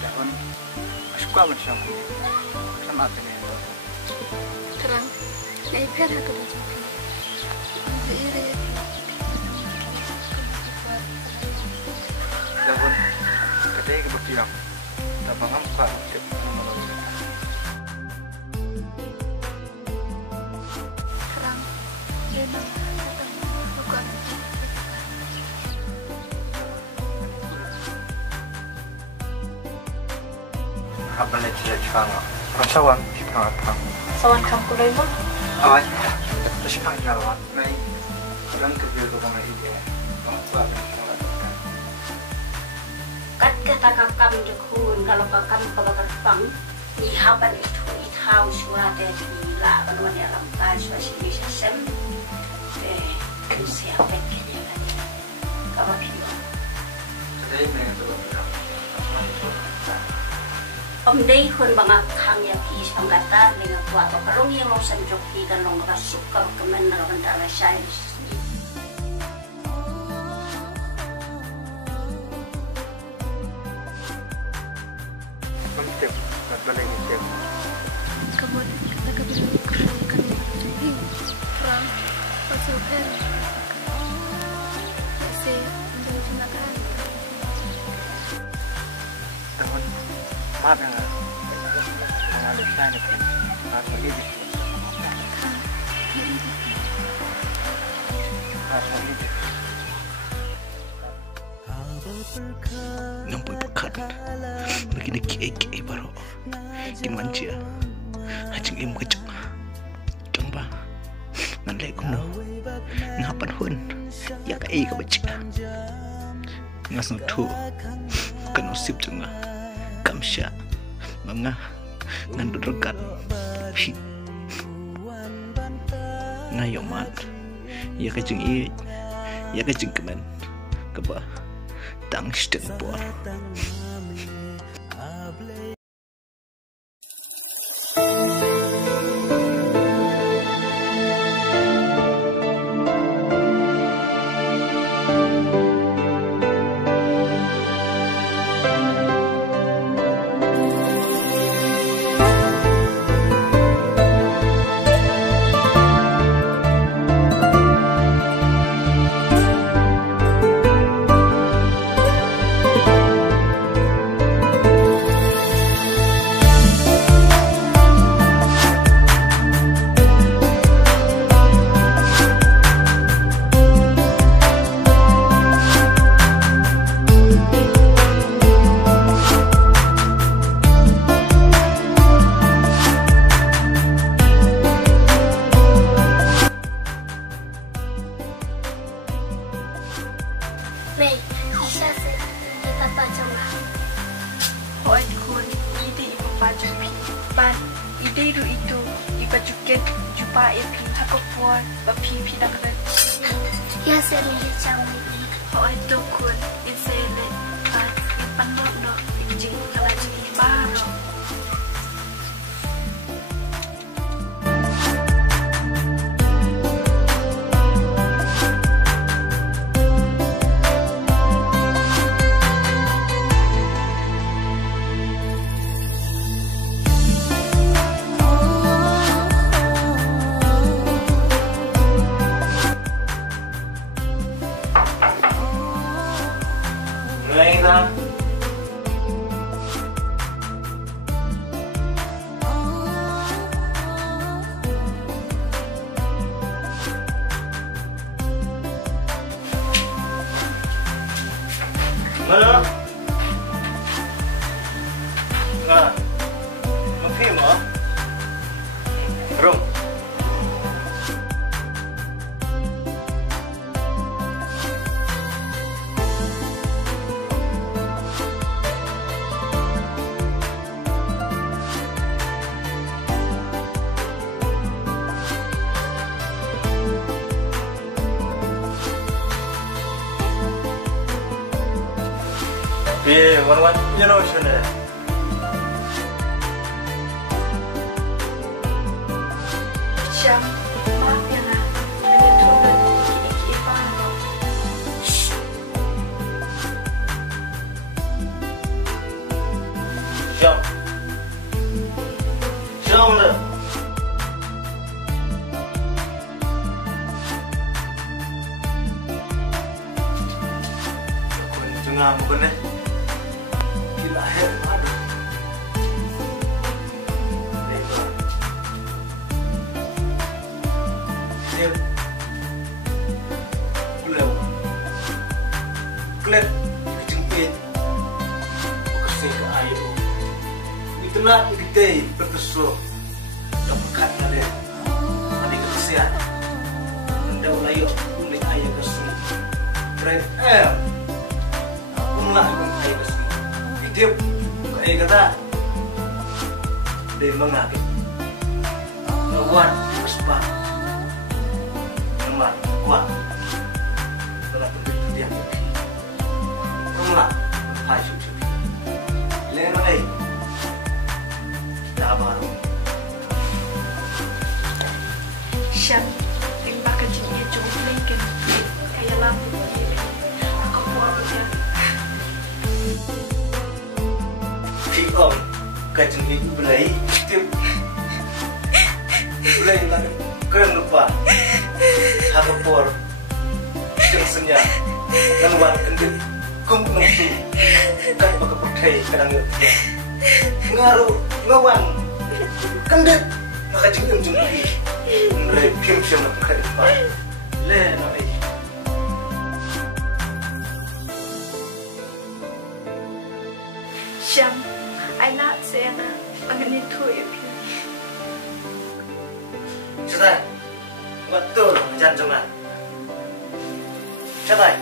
Jangan suka macam ni. Sama ni. Terang. Naik pera ke macam ni. Jadi. Jangan ketika berpihak. Tak faham apa cep nama. Terang. Dia bukan. Apa ni cerita cakap? Rasawan kita apa? Sawan kamu lagi? Awak, terus kan jalan. Naik, jalan kerja tu kami ini. Apa yang kita lakukan? Kat kata kakam jekun kalau kakam kabakar pang, ihaban itu ithau surat dari la kanuan dalam tas masih bisa sem. Siapa kini kan? Kabakio. Jadi mereka tu berpihak. Om day hun bangak hang yang kis panggata dengan kuat atau karung yang mau sanjoki kan long makasuk kau kemen nalar antara saya. Mencep, nak balik mencep. Kemudian kita kembali ke ini perang pasukan masih menjadi makan. Teman, maaf ya, mengalih saya ni, maaf lagi. Maaf lagi. Nampak pekat, begini kek baru. Dimanja, hajing im kecuk, jomba, nganlek kuno, ngapan hun, ya kai kebaca, ngasno tu, kenosip jengah, kamsha, mangah, ngandurkat, hit, ngayomat, ya kajing i, ya kajing kemen, keba, tang SHITENG POR. Mei, bisa sih kita baca lah. Hoy kun, ide ibu baju pi, ban ide itu ibu juket jumpa pi takut puan, bapi pi nak len. Ya saya macam ini. Hoy tu kun, insele, ban ipan no kijing kalau jadi baru. Lain mana? Nah, mungkin mah, rom. Wan-wan, you know shune. Jam, maaf ya nak, dengan turun iki baru. ngau dah. Jangan bukan eh. Gila hebat. Lepas. Siap. Pulau. Klet jengkit. Kasih ke air. Itulah kita berkesuh. Dapat kali. Mari kesian. Anda ulayo ulit air kasih. Keren. Lah kung ay kasi hidup kay kata di mengakit ngawat aspa naman kuat wala pang dia wala pasu lena ay labaro Syam timbak kejinya jongngi kan kayak lampu aku buat dia Om, kijing khublei, tiap khublei nak keren lupa, haka por, jengsenya, nangwan kendit, kum nungtu, kai baka pertai kadang ngerti, ngaruh ngawan, kendit, nak kijing jongngi, nilai ymshem nak keren lupa, le nak Syam I nak saya nak mengenai tu ipi. Cerai, betul jantungan. Cerai.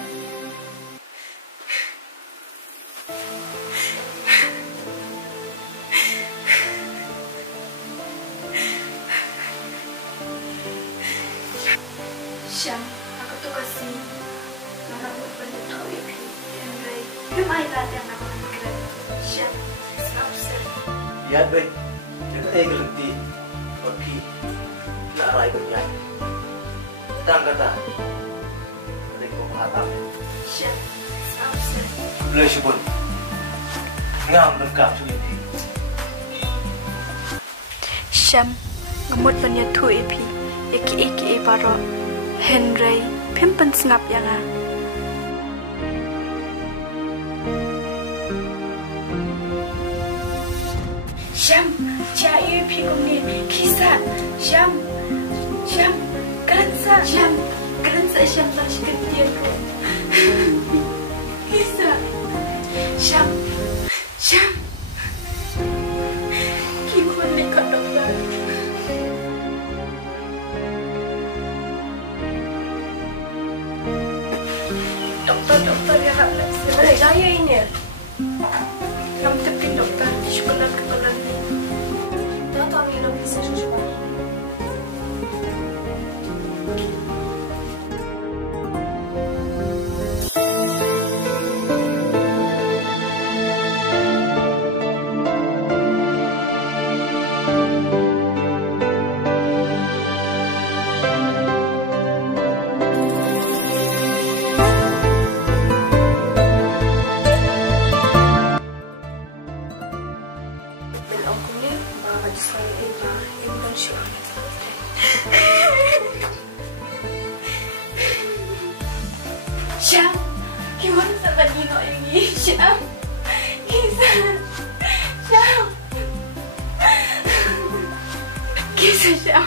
Syam, aku tu kasih mana buat benda tu ipi. Henry, kemai lah yang nak mengenai Syam. Ya baik, jika saya gelanti, pergi, nak rai bernyai. Tang kata, ada kau hatam. Syam, Khublei shibun, ngam lengkap suci. Syam, ngemut banyak tu ipi, iki baro, Henry, pimpen sengap yang Syam, cahaya pigong ni kisah. Syam, kerensa Syam tak sikit dia. Kisah, Syam, gimana ni kau dokter? Dokter yang nak mana saya ini? Yang tepin dokter, syukuran kepala ni. Tahu minum bisa syukur. Syam, gimana sama Dino ini? Syam, Kisah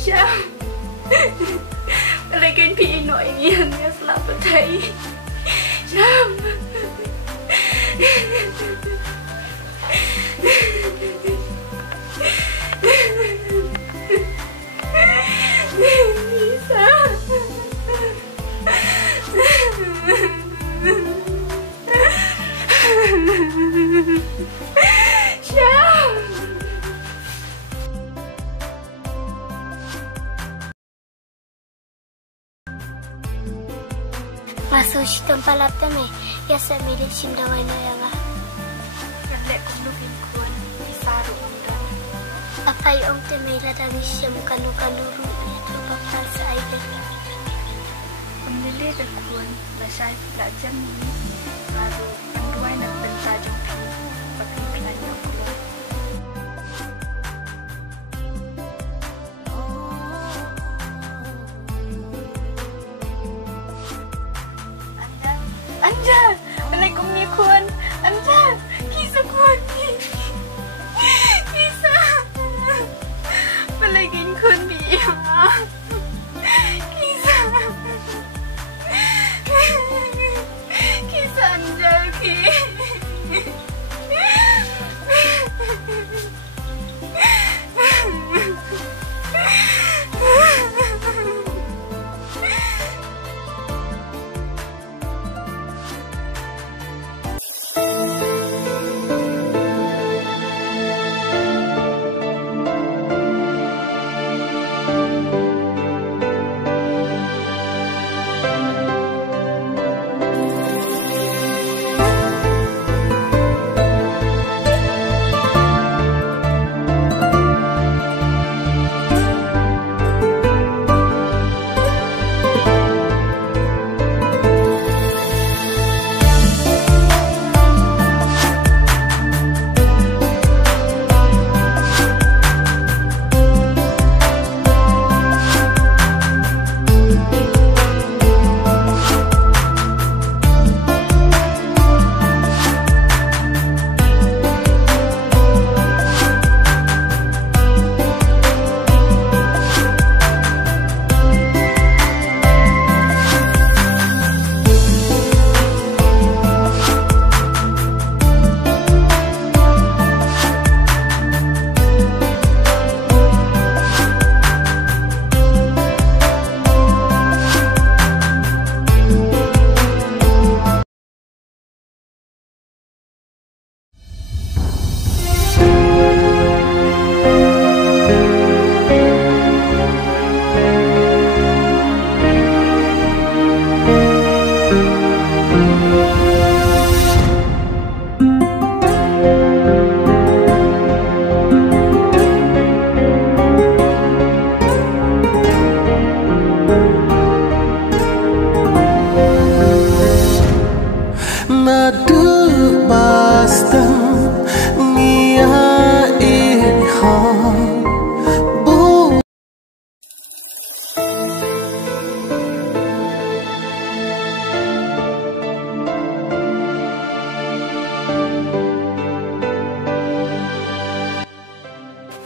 Syam, Lagi Dino ini yang dia selalu tadi. Syam, Masuk shiteng palap tame, ya saya milih cindawai noyanga. Yang lek kumlupin kun, isaru undan. Apa yang tame ladang isyam kalu-kaluru itu bapak saya. Pemilih dan kun, nasai pula jam ini, baru panduai nak bentar jumpa, bagi kelanya pulau. Anja, balay kong ni kun. Anja, kisa kun. Kisa. Balay gin kun bi. Kisa. Kisa Anja ki.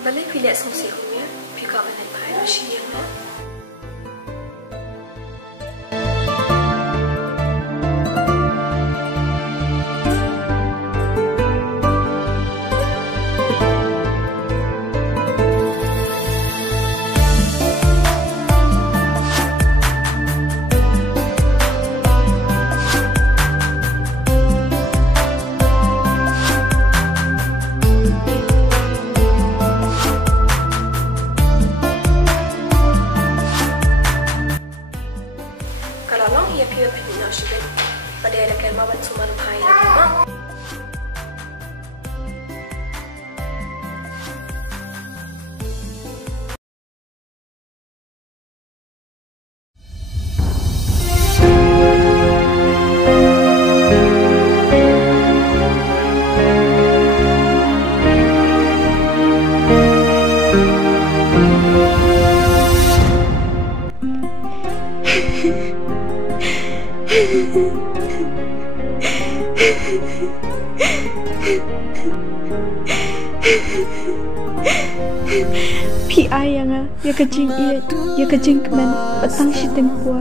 Balay pilih songsi humnya, pika balay pakai nasi yang mana? shibun. Pada ada kelma bat suman hai kelma. Pi ayang ya kijing iet, ya kijing kemen petang SHITENG POR.